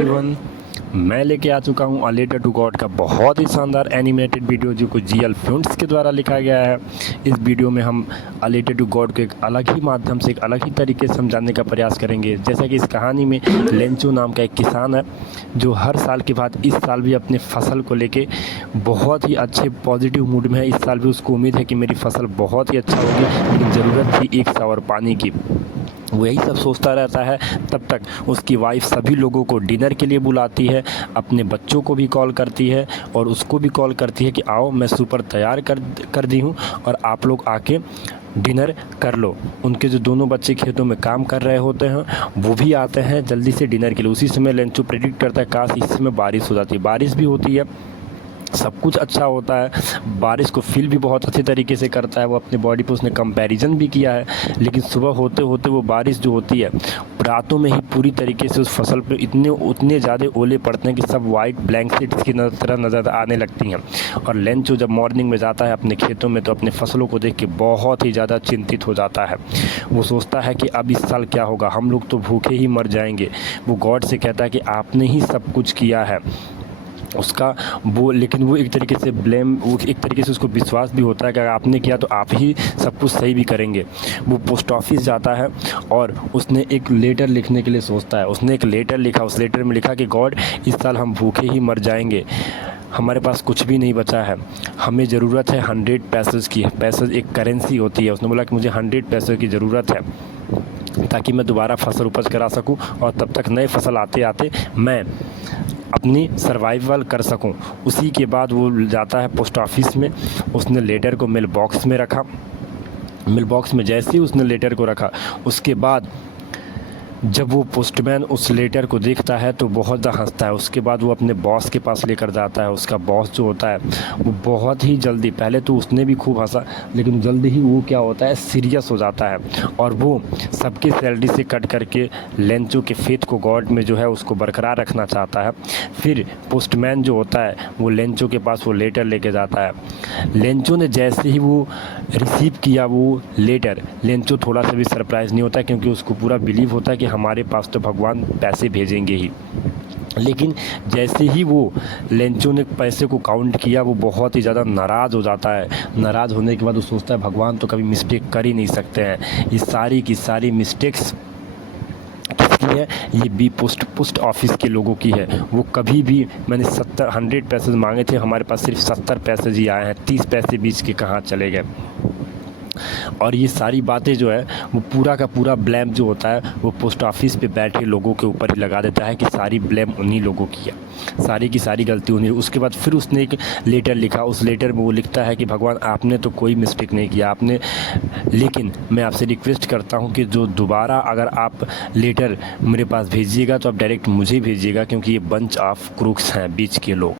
Everyone, मैं लेके आ चुका हूँ अ लेटर टू गॉड का बहुत ही शानदार एनिमेटेड वीडियो जो कुछ जीएल फिल्म्स के द्वारा लिखा गया है। इस वीडियो में हम अ लेटर टू गॉड को एक अलग ही माध्यम से, एक अलग ही तरीके से समझाने का प्रयास करेंगे। जैसा कि इस कहानी में लेंचो नाम का एक किसान है जो हर साल के बाद इस साल भी अपने फसल को लेके बहुत ही अच्छे पॉजिटिव मूड में है। इस साल भी उसको उम्मीद है कि मेरी फसल बहुत ही अच्छा होगी, लेकिन ज़रूरत थी एक शावर पानी की। वो यही सब सोचता रहता है। तब तक उसकी वाइफ सभी लोगों को डिनर के लिए बुलाती है, अपने बच्चों को भी कॉल करती है और उसको भी कॉल करती है कि आओ मैं सुपर तैयार कर दी हूँ और आप लोग आके डिनर कर लो। उनके जो दोनों बच्चे खेतों में काम कर रहे होते हैं वो भी आते हैं जल्दी से डिनर के लिए। उसी समय लेंचो प्रेडिक्ट करता है काश इस समय बारिश हो जाती है। बारिश भी होती है, सब कुछ अच्छा होता है। बारिश को फील भी बहुत अच्छे तरीके से करता है। वो अपने बॉडी पे उसने कंपैरिजन भी किया है, लेकिन सुबह होते होते वो बारिश जो होती है रातों में ही पूरी तरीके से उस फसल पे उतने ज़्यादा ओले पड़ते हैं कि सब वाइट ब्लैंकेट्स की तरह नज़र आने लगती हैं। और लेंचो जब मॉर्निंग में जाता है अपने खेतों में तो अपने फसलों को देख के बहुत ही ज़्यादा चिंतित हो जाता है। वो सोचता है कि अब इस साल क्या होगा, हम लोग तो भूखे ही मर जाएंगे। वो गॉड से कहता है कि आपने ही सब कुछ किया है उसका वो, लेकिन वो एक तरीके से वो एक तरीके से उसको विश्वास भी होता है कि अगर आपने किया तो आप ही सब कुछ सही भी करेंगे। वो पोस्ट ऑफिस जाता है और उसने एक लेटर लिखने के लिए सोचता है। उसने एक लेटर लिखा, उस लेटर में लिखा कि गॉड इस साल हम भूखे ही मर जाएंगे, हमारे पास कुछ भी नहीं बचा है, हमें ज़रूरत है 100 पैसेज की। पैसेज एक करेंसी होती है। उसने बोला कि मुझे 100 पैसे की ज़रूरत है ताकि मैं दोबारा फसल उपज करा सकूं और तब तक नए फसल आते आते मैं अपनी सर्वाइवल कर सकूं। उसी के बाद वो जाता है पोस्ट ऑफिस में। उसने लेटर को मेल बॉक्स में रखा। मेल बॉक्स में जैसे ही उसने लेटर को रखा उसके बाद जब वो पोस्टमैन उस लेटर को देखता है तो बहुत ज़्यादा हंसता है। उसके बाद वो अपने बॉस के पास लेकर जाता है। उसका बॉस जो होता है वो बहुत ही जल्दी, पहले तो उसने भी खूब हंसा, लेकिन जल्दी ही वो क्या होता है सीरियस हो जाता है और वो सबके सैलरी से कट करके लेंचो के फेथ को गॉड में जो है उसको बरकरार रखना चाहता है। फिर पोस्टमैन जो होता है वो लेंचो के पास वो लेटर लेके जाता है। लेंचो ने जैसे ही वो रिसीव किया वो लेटर, लेंचो थोड़ा सा भी सरप्राइज़ नहीं होता क्योंकि उसको पूरा बिलीव होता है कि हमारे पास तो भगवान पैसे भेजेंगे ही। लेकिन जैसे ही वो लेंचो ने पैसे को काउंट किया वो बहुत ही ज़्यादा नाराज़ हो जाता है। नाराज़ होने के बाद वो सोचता है भगवान तो कभी मिस्टेक कर ही नहीं सकते हैं। ये सारी की सारी मिस्टेक्स किसकी है? ये बी पोस्ट ऑफिस के लोगों की है। वो कभी भी, मैंने 100 पैसे मांगे थे, हमारे पास सिर्फ 70 पैसे ही आए हैं, 30 पैसे बीच के कहाँ चले गए। और ये सारी बातें जो है वो पूरा का पूरा ब्लेम जो होता है वो पोस्ट ऑफिस पे बैठे लोगों के ऊपर ही लगा देता है कि सारी ब्लेम उन्हीं लोगों की है, सारी की सारी गलती उन्हीं। उसके बाद फिर उसने एक लेटर लिखा। उस लेटर में वो लिखता है कि भगवान आपने तो कोई मिस्टेक नहीं किया आपने, लेकिन मैं आपसे रिक्वेस्ट करता हूँ कि जो दोबारा अगर आप लेटर मेरे पास भेजिएगा तो आप डायरेक्ट मुझे भेजिएगा क्योंकि ये बंच ऑफ क्रूक्स हैं, बीच के लोग।